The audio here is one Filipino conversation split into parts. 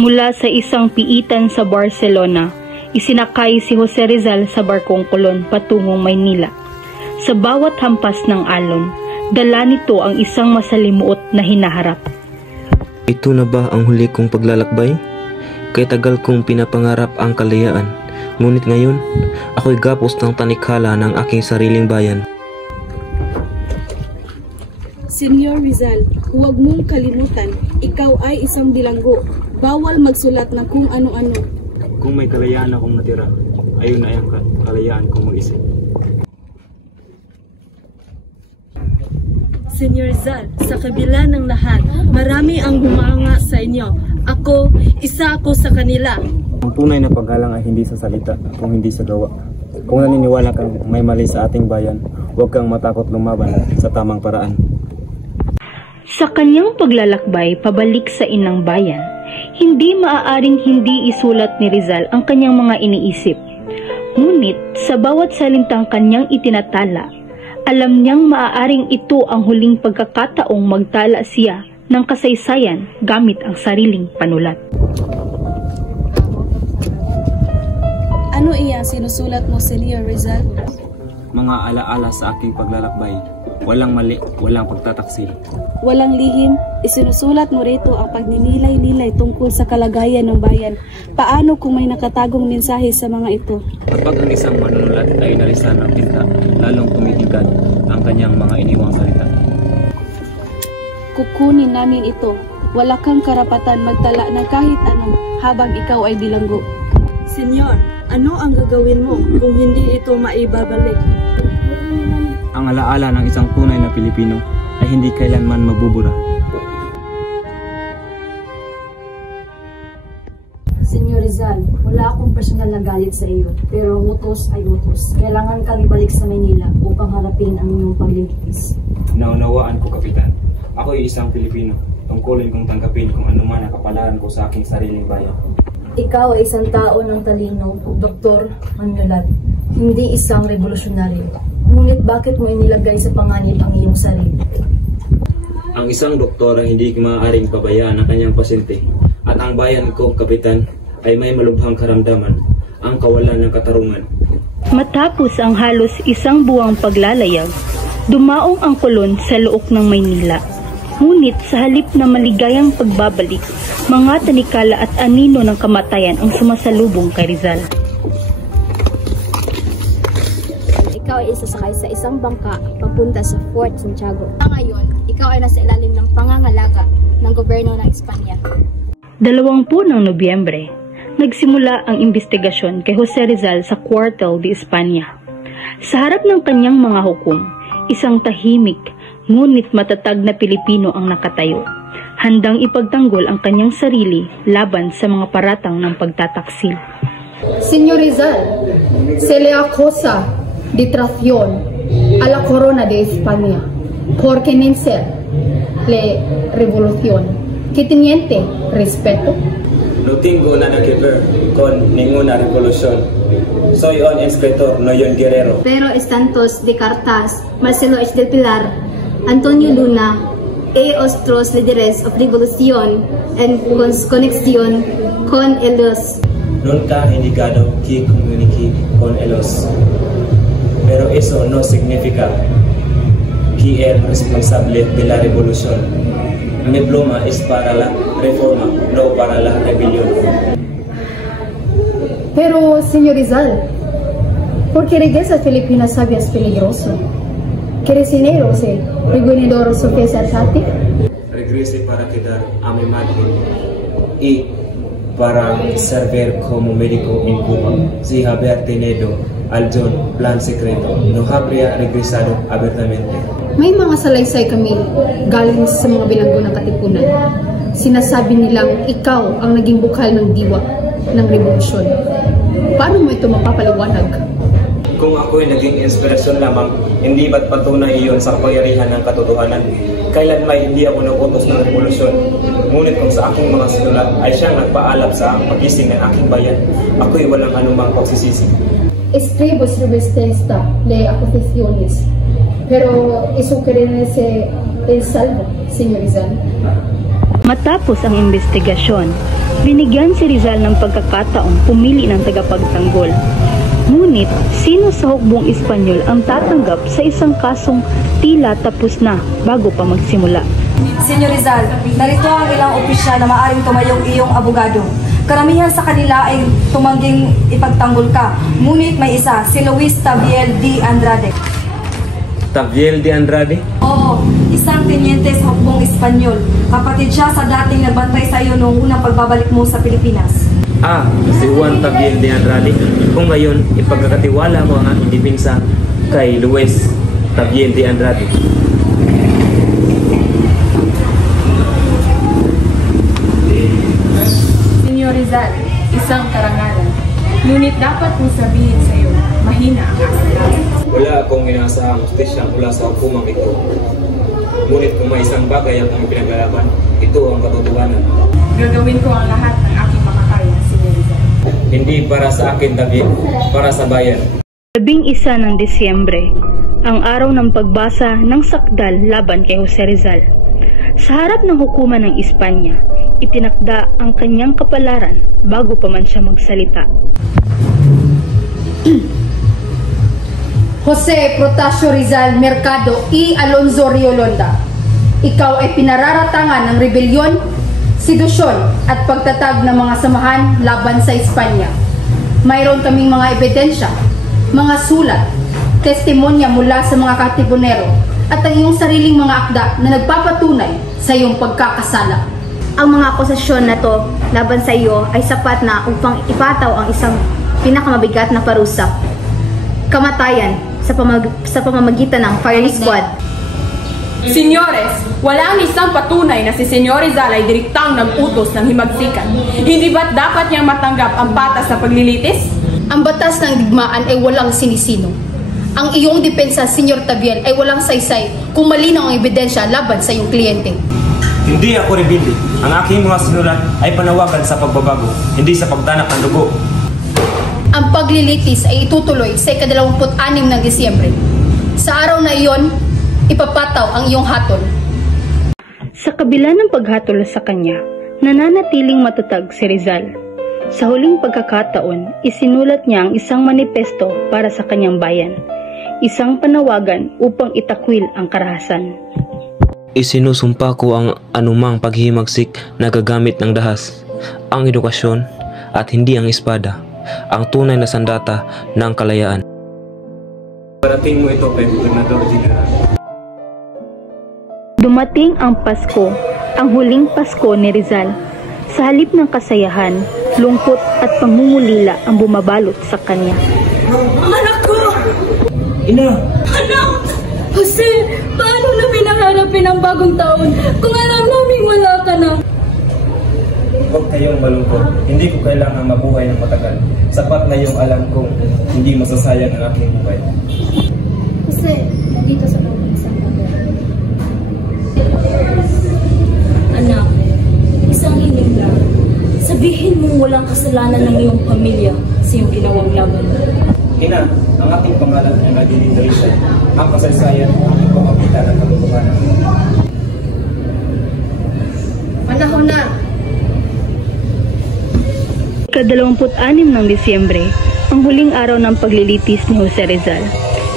Mula sa isang piitan sa Barcelona, isinakay si Jose Rizal sa barkong Colon patungong Maynila. Sa bawat hampas ng alon, dala nito ang isang masalimuot na hinaharap. Ito na ba ang huli kong paglalakbay? Kay tagal kong pinapangarap ang kalayaan, ngunit ngayon, ako'y gapos ng tanikala ng aking sariling bayan. Senyor Rizal, huwag mong kalimutan, ikaw ay isang bilanggo. Bawal magsulat ng kung ano-ano. Kung may kalayaan akong natira, ayun ay ang kalayaan kong mag-isip. Senyor Rizal, sa kabila ng lahat, marami ang humanga sa inyo. Isa ako sa kanila. Ang tunay na paggalang ay hindi sa salita, kung hindi sa gawa. Kung naniniwala kang may mali sa ating bayan, huwag kang matakot lumaban sa tamang paraan. Sa kanyang paglalakbay pabalik sa inang bayan, hindi maaaring hindi isulat ni Rizal ang kanyang mga iniisip. Ngunit sa bawat salitang kanyang itinatala, alam niyang maaaring ito ang huling pagkakataong magtala siya ng kasaysayan gamit ang sariling panulat. Ano iyang sinusulat mo, Senyor Rizal? Mga alaala sa aking paglalakbay. Walang mali, walang pagtataksil. Walang lihim, isinusulat mo rito ang pagninilay-nilay tungkol sa kalagayan ng bayan. Paano kung may nakatagong mensahe sa mga ito? Kapag ang isang manunulat ay nalisan ng tinta, lalong tumitigad ang kanyang mga iniwang salita. Kukunin namin ito. Wala kang karapatan magtala ng kahit anong habang ikaw ay bilanggo. Senyor, ano ang gagawin mo kung hindi ito maibabalik? Ang alaala ng isang tunay na Pilipino ay hindi kailanman mabubura. Senyor Rizal, wala akong personal na galit sa iyo, pero utos ay utos. Kailangan kang ibalik sa Maynila upang harapin ang inyong pagliligtas. Naunawaan ko, Kapitan. Ako ay isang Pilipino. Tungkulin kong tanggapin kung ano man ang kapalaran ko sa aking sariling bayan. Ikaw ay isang tao ng talino, Dr. Manulat, hindi isang revolusyonaryo. Ngunit bakit mo inilagay sa panganib ang iyong sarili? Ang isang doktor ay hindi maaaring pabayaan ang kanyang pasyente. At ang bayan ko, Kapitan, ay may malubhang karamdaman, ang kawalan ng katarungan. Matapos ang halos isang buwang paglalayag, dumaong ang Colon sa look ng Maynila. Ngunit sa halip na maligayang pagbabalik, mga tanikala at anino ng kamatayan ang sumasalubong kay Rizal. Ikaw ay isasakay sa isang bangka papunta sa Fort Santiago. Ngayon, ikaw ay nasa ilalim ng pangangalaga ng gobyerno ng Espanya. 20 ng Nobyembre, nagsimula ang investigasyon kay Jose Rizal sa Cuartel de España. Sa harap ng kanyang mga hukom, isang tahimik ngunit matatag na Pilipino ang nakatayo, handang ipagtanggol ang kanyang sarili laban sa mga paratang ng pagtataksil. Senyor Rizal, se le acusa de traición a la corona de España por querer la revolución. ¿Qué teniente respeto? No tengo nada que ver con ninguna revolución. Soy un escritor, no un guerrero. Pero estantos de cartas, Marcelo H. del Pilar, Antonio Luna, e otros líderes of revolución en conexión con ellos. Nunca he negado que comunique con ellos. Pero eso no significa que es responsable de la revolución. Mi pluma es para la reforma, no para la rebelión. Pero, señor Rizal, ¿por qué regresa a Filipinas sabias peligroso? ¿Quieres dinero, gobernador Sofía Sartati? Regrese para quedar a mi madre y para servir como médico en Cuba. Si haber tenido algún plan secreto, no habría regresado abiertamente. May mga salaysay kami galing sa mga bilanggo ng Katipunan. Sinasabi nilang ikaw ang naging bukal ng diwa ng revolusyon. Paano mo ito mapapaliwanag? Kung ako'y naging inspirasyon lamang, hindi ba't patunay iyon sa kapangyarihan ng katotohanan? Kailan may hindi ako nagutos ng revolusyon? Ngunit kung sa aking mga sinulat ay siyang nagpaalab sa pagising ng aking bayan, ako'y walang anumang pagsisisi. Escribo sobre esta de acusaciones, pero eso quiere el salvo, señor Rizal. Matapos ang investigasyon, Binigyan si Rizal ng pagkakataong pumili ng tagapagtanggol. Ngunit, sino sa hukbong Espanyol ang tatanggap sa isang kasong tila tapos na bago pa magsimula? Senyor Rizal, narito ang ilang opisyal na maaaring tumayong iyong abogado. Karamihan sa kanila ay tumangging ipagtanggol ka. Ngunit may isa, si Luis Tabiel D. Andrade. Tabiel de Andrade? Oo, isang tenyente sa hukbong Espanyol. Kapatid siya sa dating nagbantay sa iyo noong unang pagbabalik mo sa Pilipinas. Si Juan Tabiel de Andrade. Kung ngayon, ipagkakatiwala ko ang aking dipinsa kay Luis Tabiel de Andrade. Senyor Rizal, isang karangalan. Ngunit dapat kong sabihin sa iyo, mahina ang asal. Wala akong inaasahang justisya mula sa hukumang ito. Ngunit kung may isang bagay akong ipinaglalaban, ito ang katotohanan. Gagawin ko ang lahat ng aking makakaya, Senyor Rizal. Hindi para sa akin, David, para sa bayan. 11 ng Disyembre, ang araw ng pagbasa ng sakdal laban kay Jose Rizal. Sa harap ng hukuman ng Espanya, itinakda ang kanyang kapalaran bago pa man siya magsalita. Jose Protasio Rizal Mercado y Alonzo Riolonda, ikaw ay pinararatangan ng rebelyon, sedusyon at pagtatag ng mga samahan laban sa Espanya. Mayroon kaming mga ebidensya, mga sulat, testimonya mula sa mga katibonero at ang iyong sariling mga akda na nagpapatunay sa iyong pagkakasala. Ang mga akusasyon na to laban sa iyo ay sapat na upang ipataw ang isang pinakamabigat na parusa. Kamatayan sa pamamagitan ng firing squad. Senyores, wala ang isang patunay na si Senyor Rizal ay direktang nag-utos ng himagsikan. Hindi ba't dapat niyang matanggap ang batas na paglilitis? Ang batas ng digmaan ay walang sinisino. Ang iyong depensa, Senyor Tabiel, ay walang saysay kung malinaw ang ebidensya laban sa iyong kliyente. Hindi ako rebelde. Ang aking mga sinulat ay panawagan sa pagbabago, hindi sa pagtanak ng dugo. Ang paglilitis ay itutuloy sa ika-26 ng Disyembre. Sa araw na iyon, ipapataw ang iyong hatol. Sa kabila ng paghatol sa kanya, nananatiling matatag si Rizal. Sa huling pagkakataon, isinulat niya ang isang manifesto para sa kanyang bayan, isang panawagan upang itakwil ang karahasan. Isinusumpa ko ang anumang paghihimagsik na gagamit ng dahas, ang edukasyon at hindi ang espada, ang tunay na sandata ng kalayaan. Parating mo ito kay Gobernador General. Dumating ang Pasko, ang huling Pasko ni Rizal. Sa halip ng kasayahan, lungkot at pangungulila ang bumabalot sa kanya. Anak ko! Ina! Anak! Jose, paano namin naharapin ang bagong taon kung alam namin wala ka na? Huwag kayong malungkot. Hindi ko kailangan mabuhay ng matagal. Sapat na yung alam kong hindi masasayang ang aking buhay. Jose, nandito sa isang Anak, isang hiling lang. Sabihin mo walang kasalanan ng iyong pamilya sa iyong ginawang laban. Ina, ang aking pangalan ay Madeline Teresa. Ang kasaysayan ang ipapakita ng katotohanan. Panahon na! Ika-26 ng Disyembre, ang huling araw ng paglilitis ni Jose Rizal.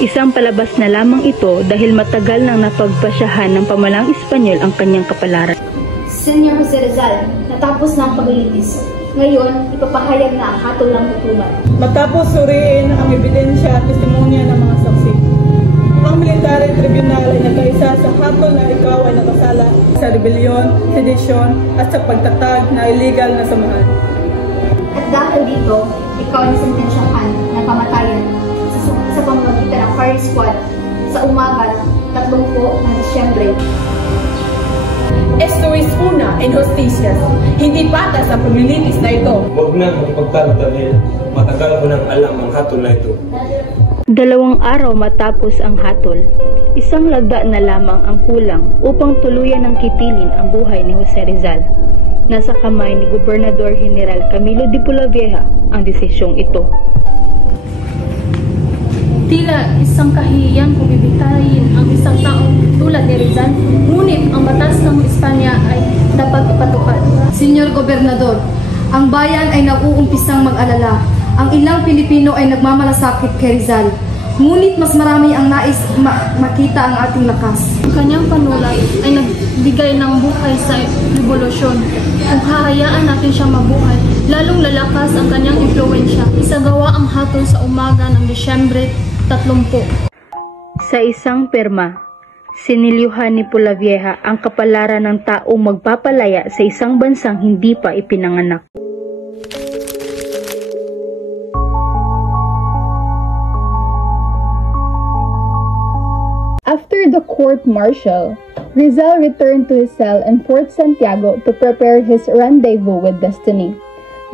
Isang palabas na lamang ito dahil matagal nang napagpasyahan ng pamalang Espanyol ang kanyang kapalaran. Senyor Jose Rizal, natapos na ang paglilitis. Ngayon, ipapahayag na ang hatol ng hukuman. Matapos suriin ang ebidensya at testimonya ng mga saksi, ang military tribunal ay nagkaisa sa hatol na ikaw ay nakasala sa rebelyon, sedisyon at sa pagtatag na illegal na samahan. At dahil dito, ikaw ay nasentensyahan na kamatayan sa pamamagitan ng firing squad sa umaga ng 30 ng Disyembre. Esto es una injusticias. Hindi patas ang paglilitis na ito. Huwag na magpagtalo dahil matagal ko nang alam ang hatol na ito. 2 araw matapos ang hatol, isang lagda na lamang ang kulang upang tuluyan ng kitilin ang buhay ni Jose Rizal. Nasa kamay ni Gobernador General Camilo de Pulavieja ang desisyong ito. Tila isang kahiyang kung bibitayin ang isang taong tulad ni Rizal, ngunit ang batas ng Espanya ay dapat ipatupad. Senyor Gobernador, Ang bayan ay nag-uumpisang mag-alala. Ang ilang Pilipino ay nagmamalasakit kay Rizal. Ngunit mas marami ang nais makita ang ating lakas. Ang kanyang panulat ay nagbigay ng buhay sa revolusyon. Kung hahayaan natin siyang mabuhay, lalong lalakas ang kanyang impluwensya. Isagawa ang hatol sa umaga ng Disyembre 30. Sa isang pirma, sinilyuhan ni Polavieja ang kapalaran ng taong magpapalaya sa isang bansang hindi pa ipinanganak. After the court-martial, Rizal returned to his cell in Fort Santiago to prepare his rendezvous with destiny.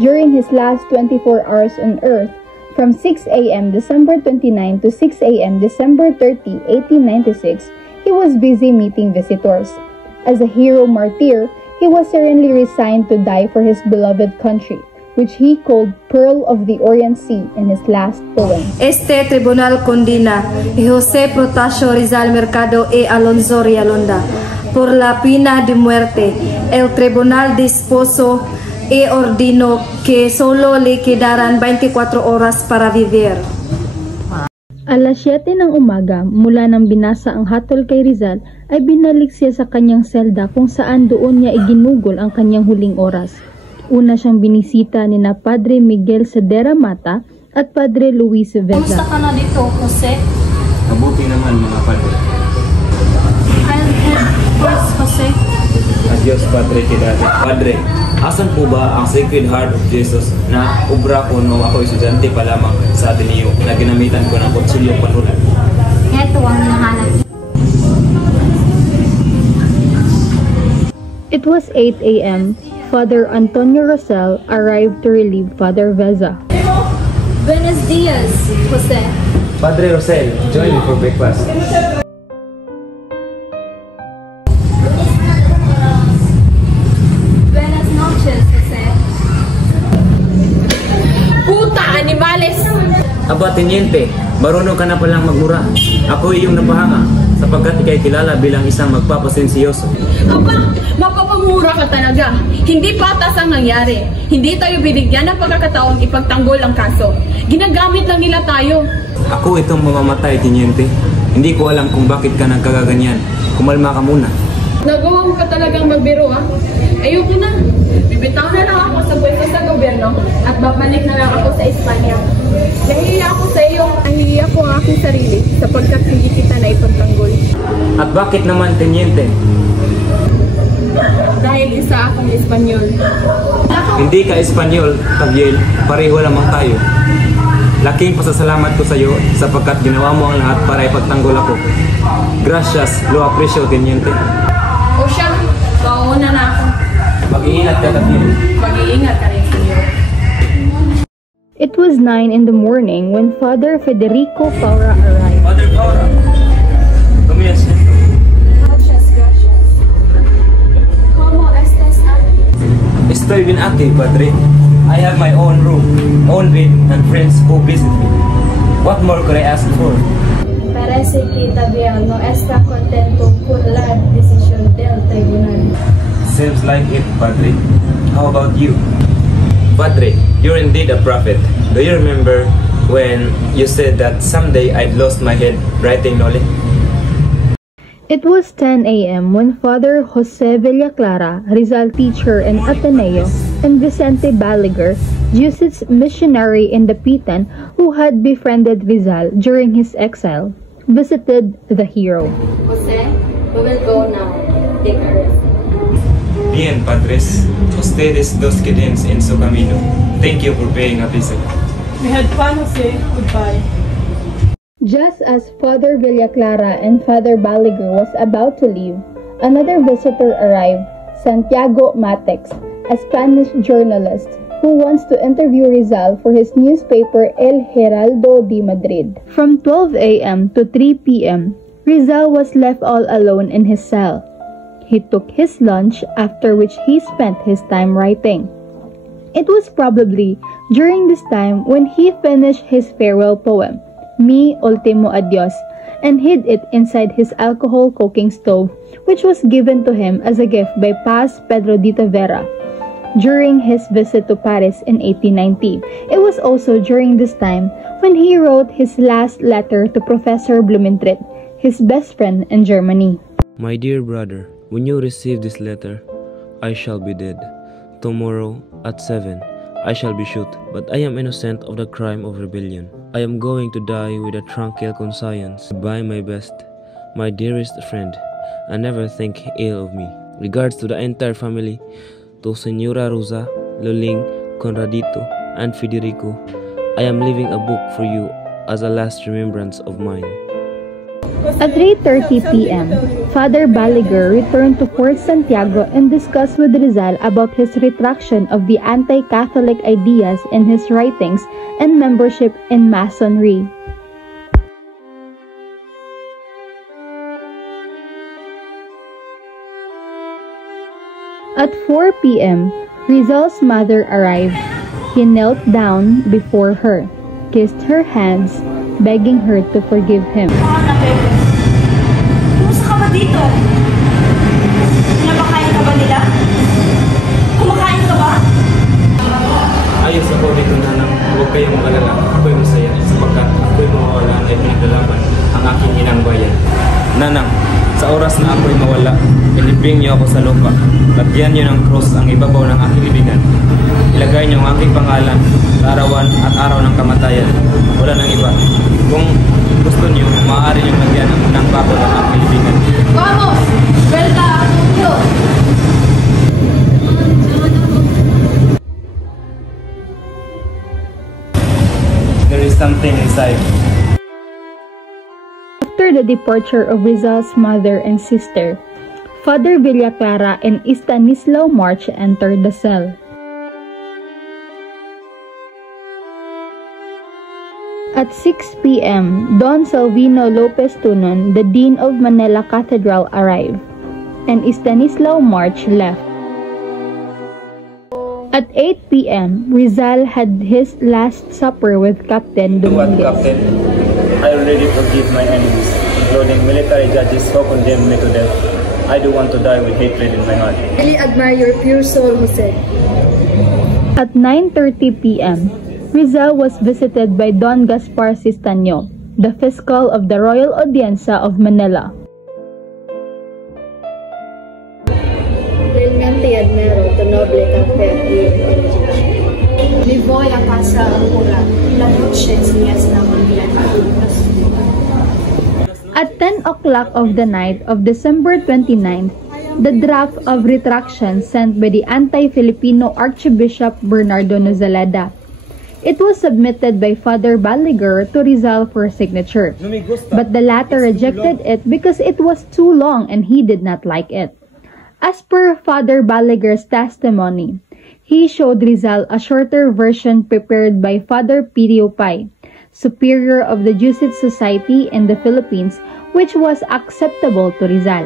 During his last 24 hours on Earth, from 6 a.m. December 29 to 6 a.m. December 30, 1896, he was busy meeting visitors. As a hero martyr, he was serenely resigned to die for his beloved country, which he called Pearl of the Orient Sea in his last poem. Este tribunal condena a José Protasio Rizal Mercado e Alonso Rialonda por la pena de muerte. El tribunal dispuso e ordenó que solo le quedaran 24 horas para vivir. Alas 7 ng umaga, mula nang binasa ang hatol kay Rizal, ay binalik siya sa kanyang selda kung saan doon niya iginugol ang kanyang huling oras. Una siyang binisita ni na Padre Miguel Cedera Mata at Padre Luis Veza. Kumusta ka na dito, Jose? Mabuti naman mga padre. I'll head first, Jose. Adios, Padre Quedate. Padre, asan po ba ang Sacred Heart of Jesus na ubra ko nung ako estudyante pa lamang sa Ateneo na ginamitan ko ng konsulyong panulat? Ito ang nahanap. It was 8 a.m. Father Antonio Rosel arrived to relieve Father Veza. Buenos dias, Jose. Padre Rosel, join me for breakfast. Buenas noches, Jose. Puta, animales! Aba, Teniente, marunong ka na palang magmura. Ako iyong napahanga sapagkat ikay kilala bilang isang magpapasensiyoso. Aba, mapapamura ka talaga. Hindi patas ang nangyari. Hindi tayo binigyan ng pagkakataong ipagtanggol ang kaso. Ginagamit lang nila tayo. Ako itong mamamatay, Teniente. Hindi ko alam kung bakit ka nagkagaganyan. Kumalma ka muna. Nagawa mo pa talagang magbiro, ha? Ayoko na. Bibitaw na lang ako sa pwesto sa gobyerno at babalik na lang ako sa Espanya. Nahihiya ako sa iyo. Nahihiya ko ang aking sarili sapagkat hindi kita na ipagtanggol. At bakit naman, Teniente? Dahil isa akong Espanyol. Hindi ka Espanyol, Tabiel. Pareho lamang tayo. Laking pasasalamat ko sa iyo sapagkat ginawa mo ang lahat para ipagtanggol ako. Gracias, lo aprecio, Teniente. O siya, mauna na ako. Mag-iingat ka, Tabiel. Mag-iingat ka rin, senyor. It was 9 in the morning when Father Federico Paura arrived. Father Paura, comienza. Gracias. ¿Cómo estás, ate? Estoy bien active, Padre. I have my own room, own bed, and friends who visit me. What more could I ask for? Parece que Tabiel no está contento con la decisión del tribunal. Seems like it, Padre. How about you? Padre, you're indeed a prophet. Do you remember when you said that someday I'd lost my head writing Noli? It was 10 a.m. when Father Jose Villaclara, Rizal teacher in Ateneo, and Vicente Baliger, Jesuits missionary in Dapitan who had befriended Rizal during his exile, visited the hero. Jose, we will go now. Take a rest. Bien, Padres. Ustedes dos quedens en su camino. Thank you for paying a visit. We had fun, Jose. Goodbye. Just as Father Villaclara and Father Baliger was about to leave, another visitor arrived, Santiago Matex, a Spanish journalist who wants to interview Rizal for his newspaper El Heraldo de Madrid. From 12 a.m. to 3 p.m., Rizal was left all alone in his cell. He took his lunch, after which he spent his time writing. It was probably during this time when he finished his farewell poem, Mi Ultimo Adios, and hid it inside his alcohol cooking stove, which was given to him as a gift by Paz Pedro de Tavera. during his visit to Paris in 1890. It was also during this time when he wrote his last letter to Professor Blumentritt, his best friend in Germany. My dear brother, when you receive this letter, I shall be dead. Tomorrow at 7, I shall be shot, but I am innocent of the crime of rebellion. I am going to die with a tranquil conscience. Goodbye, my best, my dearest friend, and never think ill of me. Regards to the entire family, to Senora Rosa, Luling, Conradito, and Federico. I am leaving a book for you as a last remembrance of mine. At 3:30 p.m., Father Balaguer returned to Fort Santiago and discussed with Rizal about his retraction of the anti-Catholic ideas in his writings and membership in Masonry. At 4 p.m., Rizal's mother arrived. He knelt down before her, kissed her hands, begging her to forgive him. Kumusta ka ba dito? Napakain ka ba nila? Kumakain ka ba? Ayos ako dito, nanang. Huwag kayong mag-alala. Ako'y masaya sapagkat ako'y mawawalan ay pinaglalaban ang aking inang bayan. Nanang, sa oras na ako'y mawala, ilibing niyo ako sa lupa. Lagyan niyo ng cross ang ibabaw ng aking ibigan. Ilagay niyo ang aking pangalan sa arawan at araw ng kamatayan. Wala nang iba. Kung gusto niyo, maaari niyong lagyan ng bako ng aking ibigan. Vamos! Belda! Yo! There is something inside. After the departure of Rizal's mother and sister, Father Villaclara and Stanislao March entered the cell. At 6 p.m., Don Salvino Lopez Tunon, the Dean of Manila Cathedral, arrived, and Stanislao March left. At 8 p.m., Rizal had his last supper with Captain Dominguez. Captain, I already forgive my enemies, including military judges who condemned me to death. I do want to die with hatred in my heart. I really admire your pure soul, Jose. At 9:30 p.m., Rizal was visited by Don Gaspar Sistaño, the fiscal of the Royal Audiencia of Manila. Realmente admiro tu noble cafe y inteligencia. Le voy a casa ahora. La noche es la mañana. At 10 o'clock of the night of December 29th, the draft of retraction sent by the anti-Filipino Archbishop Bernardo Nozaleda. It was submitted by Father Balaguer to Rizal for signature, but the latter rejected it because it was too long and he did not like it. As per Father Balaguer's testimony, he showed Rizal a shorter version prepared by Father Pirio Pai, superior of the Jesuit Society in the Philippines, which was acceptable to Rizal.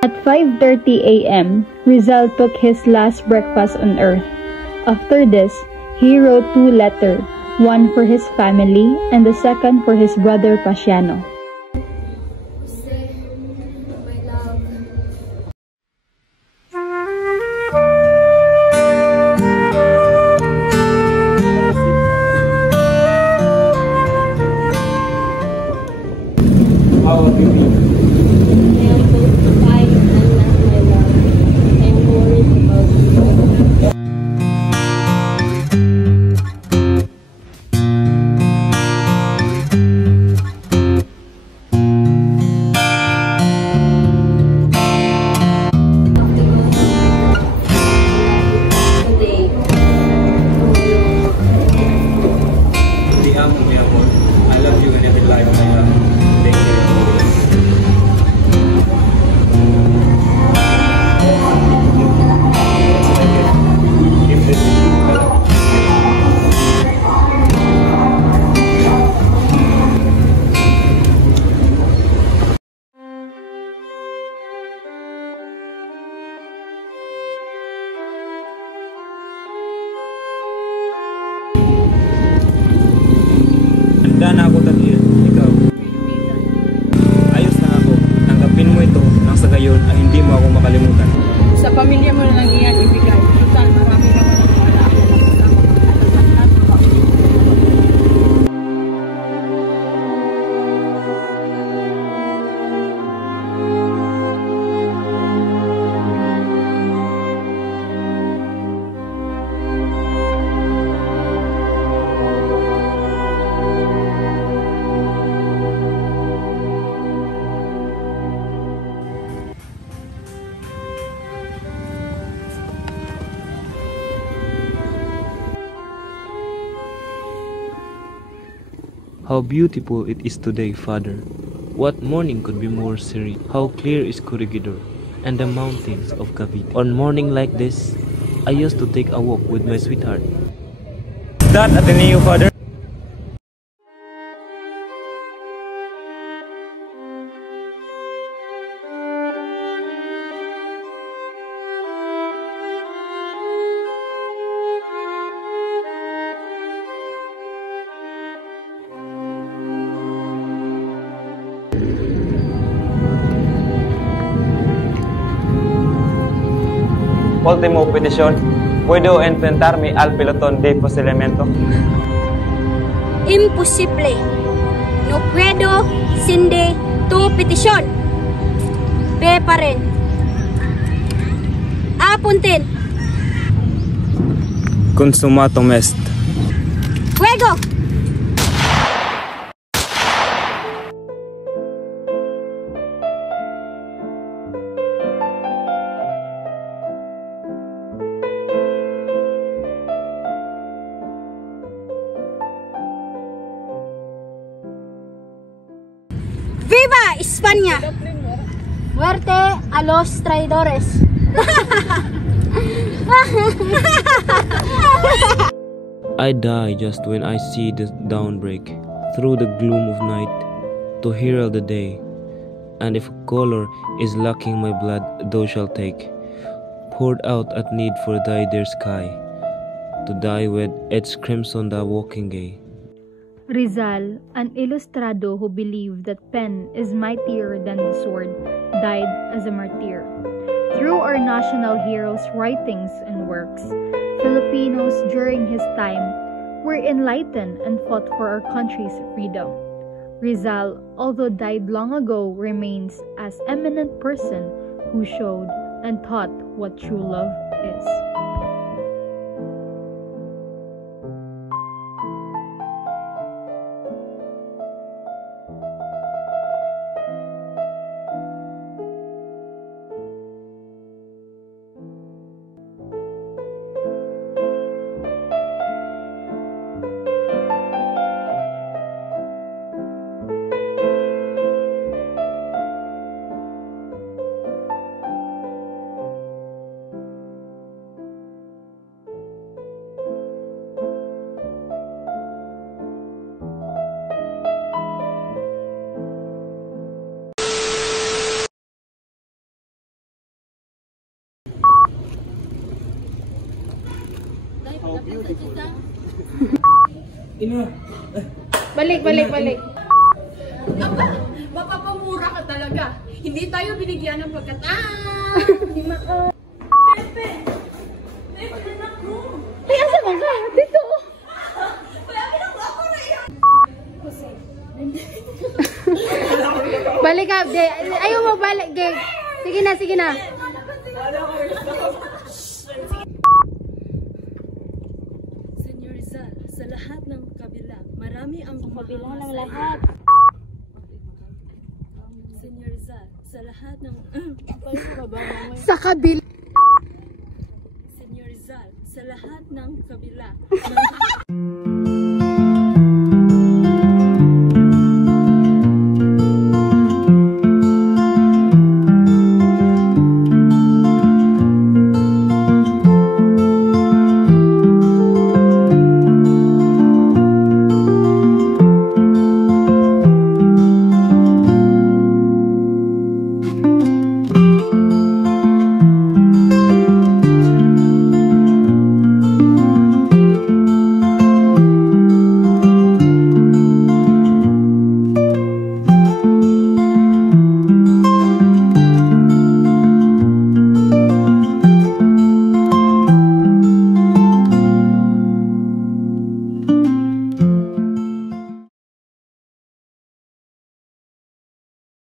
At 5:30 a.m., Rizal took his last breakfast on earth. After this, he wrote 2 letters, one for his family and the second for his brother Pasiano. How have you been? I am both fine and not my love. I am worried about you. How beautiful it is today, Father. What morning could be more serene? How clear is Corregidor and the mountains of Cavite. On morning like this, I used to take a walk with my sweetheart. Is that Ateneo, Father? Último petición. ¿Puedo enfrentarme al pelotón de fusilamiento? Imposible. No puedo sindi tu petición. Preparen. Apunten. Consumatum est. Fuego. ¡Viva España! Muerte a los traidores. I die just when I see the dawn break through the gloom of night to herald the day. And if color is lacking my blood, thou shalt take, poured out at need for thy dear sky, to die with its crimson the walking gay. Rizal, an ilustrado who believed that pen is mightier than the sword, died as a martyr. Through our national heroes' writings and works, Filipinos during his time were enlightened and fought for our country's freedom. Rizal, although died long ago, remains as eminent person who showed and taught what true love is. Balik. Mapapamura ka talaga. Hindi tayo binigyan ng pagkatao. Pepe, anak mo. Ay, asa ba ka? Dito. Balik ka, Ge. Ayaw mo balik, Ge. Sige na. Senyor Rizal, sa lahat ng kabila, marami ang kabila ng lahat. Senyor Rizal, sa lahat ng Sa kabila. Senyor Rizal, sa lahat ng kabila.